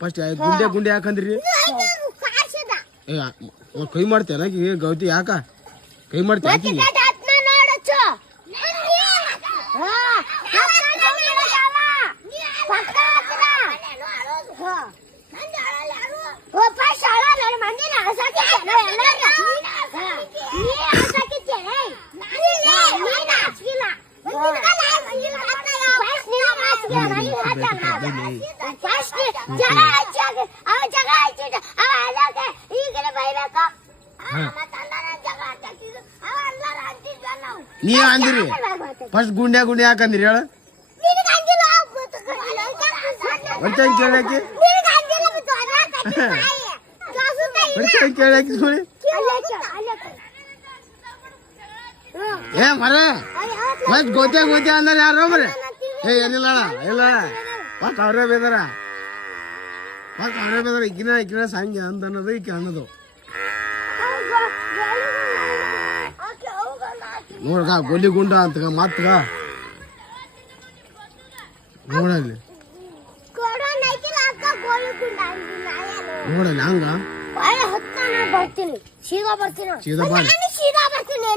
first ಗುಂಡೆ ಗುಂಡೆ ಯಾಕಂದ್ರಿ ಕೈ ಮಾಡ್ತೇನ ಗೌತಿ ಯಾಕ ಕೈ ಮಾಡ್ತೇನೆ ನೀ ಅಂದಿರಿ ಫಸ್ಟ್ ಗುಂಡ್ಯಾ ಗುಂಡೆ ಯಾಕಂದ್ರಿ ಹೇಳ ಕೇಳಾಕಿ ಕೇಳಾಕಿ ನೋಡಿ ಏ ಮರೆ ಮತ್ ಗೋತೆ ಗೋತೆ ಅಂದಾರ ಯಾರೋ ಮರೆ ಏ ಏನಿಲ್ಲ ಇಲ್ಲ ಮತ್ ಅವ್ರೇ ಬೇದಾರ ಈಕಿನ ಸಾಂಗ್ಯ ಅಂತ ಅನ್ನೋದು ಈಕೆ ಅನ್ನೋದು ನೋಡ್ಗ ಗೋಲಿ ಗುಂಡ ಅಂತಗ ಮತ್ಗ ನೋಡಲ್ಲಿ ನೋಡಲ್ಲಿ ಹಂಗ ಬರ್ತೀನಿ ಸೀದಾ ಬರ್ತೀನಿ ಸೀದಾ ಬರ್ತೀನಿ